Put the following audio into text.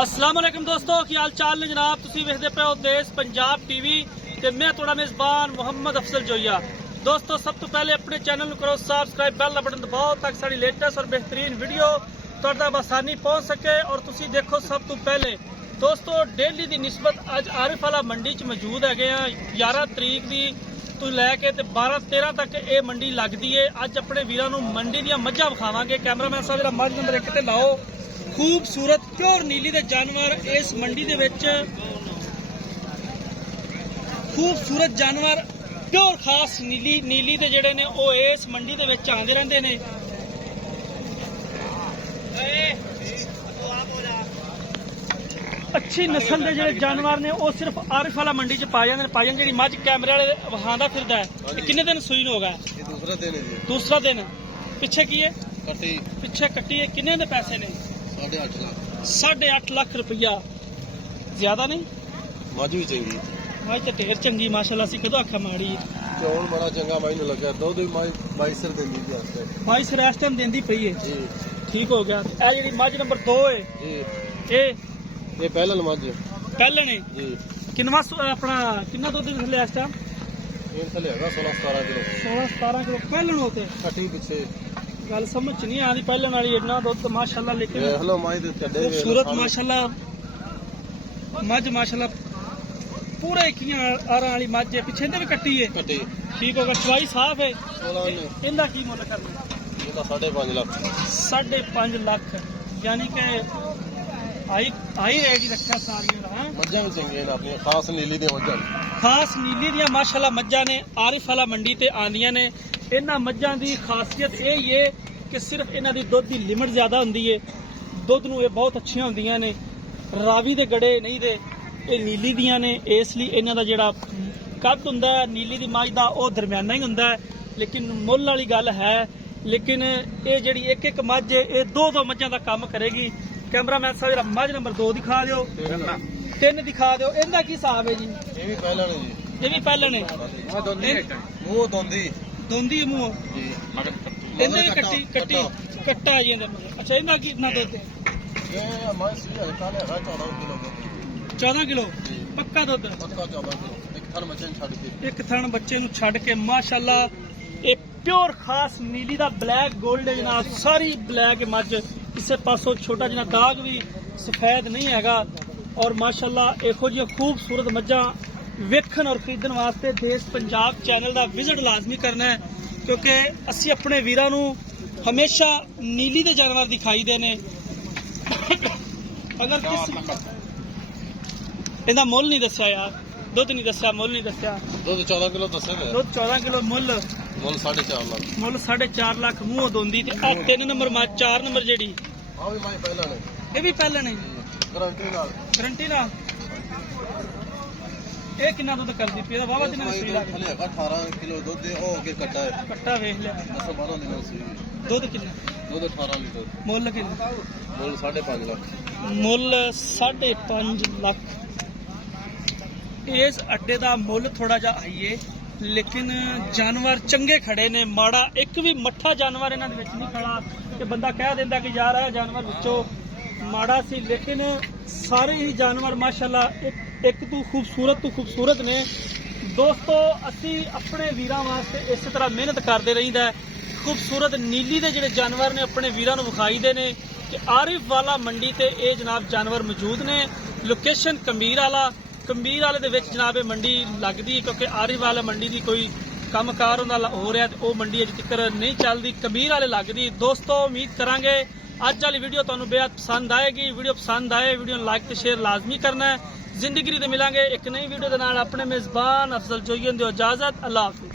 अस्सलाम वालेकुम दोस्तों, की हाल चाल ने जनाब। तुसी वेखदे पे हो देश पंजाब टीवी ते मैं थोड़ा मेजबान मोहम्मद अफसल जोइया। दोस्तों सब तो पहले अपने चैनल करो सब्सक्राइब, बेल का बटन दबाओ ताकि सारी लेटेस्ट और बेहतरीन वीडियो तुहाडे तक आसानी पहुंच सके और तुसी देखो सब तो पहले। दोस्तों डेली की निस्बत अज आरिफ वाला मंडी च मौजूद है। 11 तरीक की तो लैके 12-13 तक ये मंडी लगती है। अज अपने वीरों मंडी दी मझां विखावांगे। कैमरामैन साहब जरा मझ नंबर 1 ते लाओ। खूबसूरत प्योर नीली दे जानवर इस मंडी दे विच, खूबसूरत जानवर प्योर खास नीली दे जेड़े ने ओ इस मंडी दे विच आंदे रहंदे ने। अच्छी नस्ल के जेड़े जानवर ने वो सिर्फ आरिफ वाला मंडी च पाए जाते हैं। पाई जी मझ कैमरे वाले वहांदा फिरदा है। किन्ने दिन सूई हो गया? दूसरा दिन है जी। दूसरा दिन। पिछे की है? कट्टी। पिछे कट्टी है। किन्ने दे पैसे ने? 8.5 लाख। 8.5 लाख रुपया। ज्यादा नहीं? मझ भी चंगी। मझ तो ढेर चंगी माशाल्लाह। सी कदों आखा माड़ी? चौल बड़ा चंगा मैनू लगा। दुध भी 22 देंदी जी। 22 इस टाइम देंदी पई है जी। ठीक हो गया। ए जेडी मझ नंबर 2 है जी, ये पहला मझ पहले ने जी। किन्नवा अपना किन्ना दुध थले इस टाइम? ये थले हैगा 16-17 किलो। 16-17 किलो पहले होते। कट्टी पिछे गल समझ नहीं आती पहले वाली इतना दुध माशाल्लाह। लेकिन हेलो मझ दे चड्डे खूबसूरत माशाल्लाह मझ माशाल्लाह पूरे कियां आरां वाली मझ है। पिछे भी कट्टी है। कट्टी ठीक होगा। चवाई साफ है। 16 ने इनका की मुल करना? ਇਹਦਾ 5.5 ਲੱਖ। 5.5 ਲੱਖ यानी कि हाई रेट ही रखा सारियां दा। ਮੱਝਾਂ ਵੀ ਚੰਗੀਆਂ ਨੇ ਆਪਣੀਆਂ ਖਾਸ ਨੀਲੀ ਦੀਆਂ ਮੱਝਾਂ। खास नीली दियां माशाल्लाह मज्जां ने आरिफ वाला मंडी ते आंदियां ने। इन्हां मज्जां दी खासियत ये ही है कि सिर्फ इन्हां दी दुध दी लिमिट ज्यादा हुंदी है। दुध नूं ये बहुत अच्छियां हुंदियां ने। रावी दे गड़े नहीं दे ये नीली दियां ने। इसलिए इन्हां दा जेड़ा कद हुंदा है नीली दी मझ दा ओ दरमियाना ही हुंदा है। लेकिन मुੱਲ वाली गल है। लेकिन ये जी एक एक मझ ये दो मझां का काम करेगी। कैमरामैन साहब जरा मझ नंबर 2 दिखा दो, 3 दिखा दो। इनका की हिसाब है जी? ਇਹ ਵੀ ਪਹਿਲਾਂ ਨੇ ਜੀ। ये भी पहले ने ਮੂੰਹ ਦੋਂਦੀ दोंदी मुंह ਜੀ। इन्हें भी कट्टी कट्टी कट्टा है जी इहदे मगर। अच्छा इनका कितना दुध? ਇਹ ਮੱਝ ਸੀ ਹਲਕਾ ਨੇ 14 ਕਿਲੋ ਦੁੱਧ। 14 किलो जी। पक्का दुध। ਪੱਕਾ 14 ਕਿਲੋ। ਇੱਕ ਥਣ ਬੱਚੇ ਨੂੰ ਛੱਡ ਕੇ। एक थन बच्चे नु छड़ के माशाल्लाह ये प्योर खास नीली दा ब्लैक गोल्ड है जनाब। सारी ब्लैक मझ, किसी पासों छोटा जिहा दाग भी सफेद नहीं हैगा। और माशाल्लाह इहो जी खूबसूरत मझां वेखण और खरीदण वास्ते देश पंजाब चैनल का विजिट लाजमी करना है, क्योंकि असी अपने वीरां नूं हमेशा नीली दे जानवर दिखाई देने। अगर इहदा मुੱਲ नहीं दस्या यार, दुध नहीं दस्या, मुੱਲ नहीं दस्या। ਦੁੱਧ 14 ਕਿਲੋ ਦੱਸੇ ਗਏ। दुध 14 किलो मुੱਲ ਮੁੱਲ 4.5 ਲੱਖ। मुੱਲ 4.5 लाख मूँह दोंदी। ते आ 3 नंबर मझ 4 नंबर जेड़ी ਆ ਵੀ ਮੈਂ ਪਹਿਲਾਂ ਨੇ ये भी पहले ने ਗਰੰਟੀ ਨਾਲ। गारंटी ना। ये कितना दुध करदी पई? वावा दिन ने सही लग ਥਲੇ ਹੈਗਾ 18 ਕਿਲੋ ਦੁੱਧ। ਉਹ ਅੱਗੇ ਕੱਟਾ ਹੈ कट्टा वेख लिया। 12 ਦਿਨਾਂ ਸੀ। दुध कितना? ਦੁੱਧ 18 ਲੀਟਰ। मुੱਲ कितना? ਮੁੱਲ 5.5 ਲੱਖ। मुੱਲ 5.5 लाख। इस अड्डे का मुੱਲ थोड़ा जा हाई है, लेकिन जानवर चंगे खड़े ने। माड़ा एक भी मठा जानवर इन्हां दे विच नहीं खड़ा कि बंदा कह दिंदा कि यार ये जानवर विचों माड़ा सी। लेकिन सारे ही जानवर माशाल्लाह एक तो खूबसूरत ने। दोस्तों असी अपने वीरां वास्ते इस तरह मेहनत करते रहीदा है। खूबसूरत नीली दे जिहड़े जानवर ने अपने वीरां नूं विखाई दे ने कि आरिफ वाला मंडी ते ये जनाब जानवर मौजूद ने। लोकेशन कमीर वाले दे विच जनाब ये मंडी लगदी है, क्योंकि आरिफ वाला मंडी दी कोई कामकार हो रहा तो मंडी अजे तक नहीं चलती, कमीर वाले लगदी। दोस्तों उम्मीद करांगे अज वाली वीडियो तुहानूं बेहद पसंद आएगी। वीडियो पसंद आए वीडियो लाइक ते शेयर लाजमी करना है। जिंदगी दे मिलांगे एक नई वीडियो दे नाल। अपने मेजबान अफजल जोइयन दिओ इजाजत। अल्लाह हाफिज़।